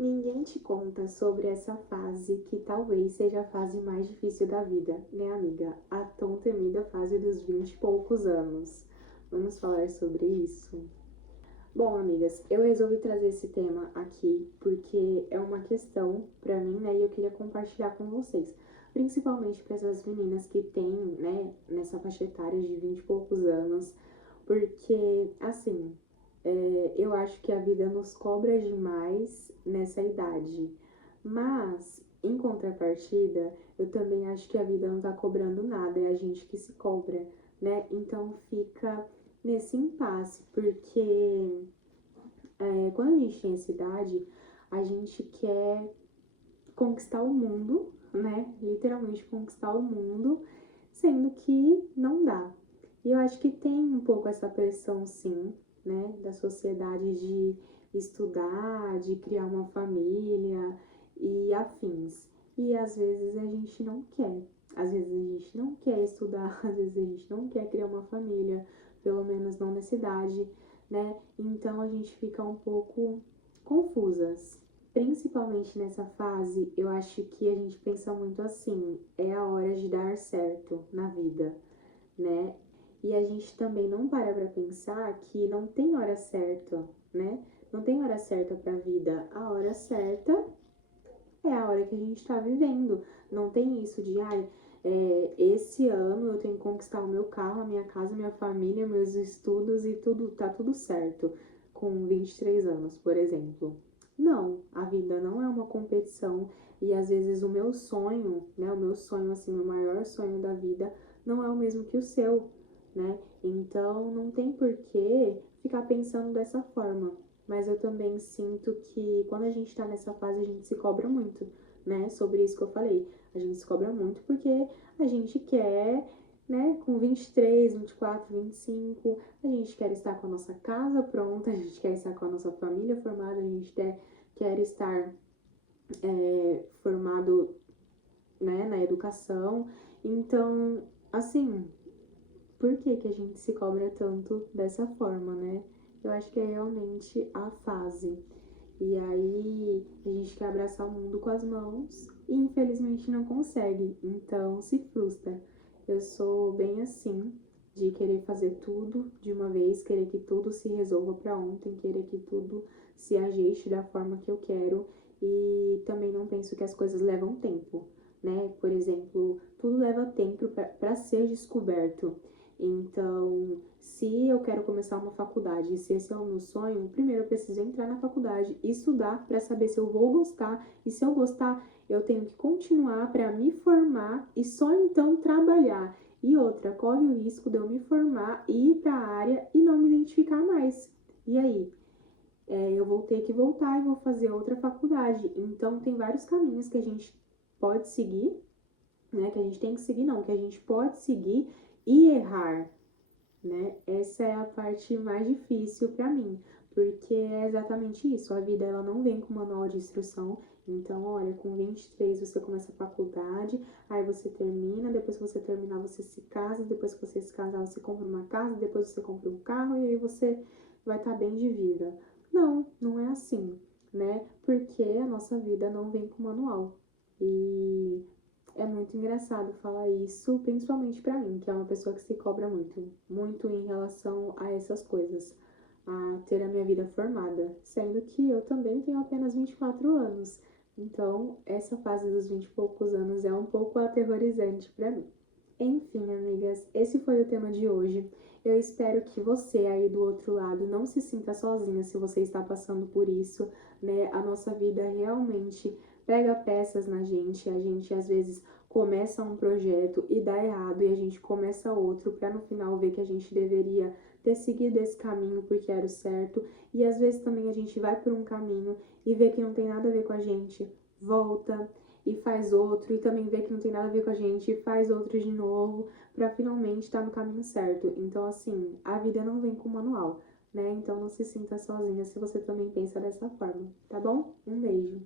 Ninguém te conta sobre essa fase que talvez seja a fase mais difícil da vida, né, amiga? A tão temida fase dos 20 e poucos anos. Vamos falar sobre isso? Bom, amigas, eu resolvi trazer esse tema aqui porque é uma questão pra mim, né, e eu queria compartilhar com vocês. Principalmente para essas meninas que têm, né, nessa faixa etária de 20 e poucos anos, porque, assim, eu acho que a vida nos cobra demais nessa idade. Mas, em contrapartida, eu também acho que a vida não tá cobrando nada, é a gente que se cobra, né? Então fica nesse impasse, porque quando a gente tem essa idade, a gente quer conquistar o mundo, né? Literalmente conquistar o mundo, sendo que não dá. E eu acho que tem um pouco essa pressão, sim, né, da sociedade de estudar, de criar uma família e afins. E às vezes a gente não quer. Às vezes a gente não quer estudar, às vezes a gente não quer criar uma família, pelo menos não nessa idade, né? Então a gente fica um pouco confusas. Principalmente nessa fase, eu acho que a gente pensa muito assim, é a hora de dar certo na vida, né? E a gente também não para pra pensar que não tem hora certa, né? Não tem hora certa pra vida. A hora certa é a hora que a gente tá vivendo. Não tem isso de, ai, esse ano eu tenho que conquistar o meu carro, a minha casa, a minha família, meus estudos e tudo, tá tudo certo. Com 23 anos, por exemplo. Não, a vida não é uma competição e às vezes o meu sonho, né, o meu sonho, assim, o maior sonho da vida não é o mesmo que o seu, né? Então não tem por que ficar pensando dessa forma. Mas eu também sinto que quando a gente tá nessa fase, a gente se cobra muito, né? Sobre isso que eu falei. A gente se cobra muito porque a gente quer, né, com 23, 24, 25, a gente quer estar com a nossa casa pronta, a gente quer estar com a nossa família formada, a gente quer estar formado, né, na educação. Então, assim, por que que a gente se cobra tanto dessa forma, né? Eu acho que é realmente a fase. E aí a gente quer abraçar o mundo com as mãos e infelizmente não consegue, então se frustra. Eu sou bem assim, de querer fazer tudo de uma vez, querer que tudo se resolva para ontem, querer que tudo se ajeite da forma que eu quero e também não penso que as coisas levam tempo, né? Por exemplo, tudo leva tempo para ser descoberto. Então, se eu quero começar uma faculdade e se esse é o meu sonho, primeiro eu preciso entrar na faculdade e estudar para saber se eu vou gostar. E se eu gostar, eu tenho que continuar para me formar e só então trabalhar. E outra, corre o risco de eu me formar e ir para a área e não me identificar mais. E aí? Eu vou ter que voltar e vou fazer outra faculdade. Então, tem vários caminhos que a gente pode seguir, né? Que a gente tem que seguir, não, que a gente pode seguir e errar, né? Essa é a parte mais difícil para mim, porque é exatamente isso. A vida ela não vem com manual de instrução. Então, olha, com 23 você começa a faculdade, aí você termina, depois que você terminar você se casa, depois que você se casar você compra uma casa, depois você compra um carro e aí você vai estar bem de vida. Não, não é assim, né? Porque a nossa vida não vem com manual. E é muito engraçado falar isso, principalmente pra mim, que é uma pessoa que se cobra muito, muito em relação a essas coisas, a ter a minha vida formada, sendo que eu também tenho apenas 24 anos. Então, essa fase dos 20 e poucos anos é um pouco aterrorizante pra mim. Enfim, amigas, esse foi o tema de hoje. Eu espero que você aí do outro lado não se sinta sozinha se você está passando por isso, né? A nossa vida realmente pega peças na gente, a gente às vezes começa um projeto e dá errado e a gente começa outro para no final ver que a gente deveria ter seguido esse caminho porque era o certo e às vezes também a gente vai por um caminho e vê que não tem nada a ver com a gente, volta e faz outro e também vê que não tem nada a ver com a gente e faz outro de novo para finalmente estar no caminho certo. Então assim, a vida não vem com manual, né? Então não se sinta sozinha se você também pensa dessa forma, tá bom? Um beijo.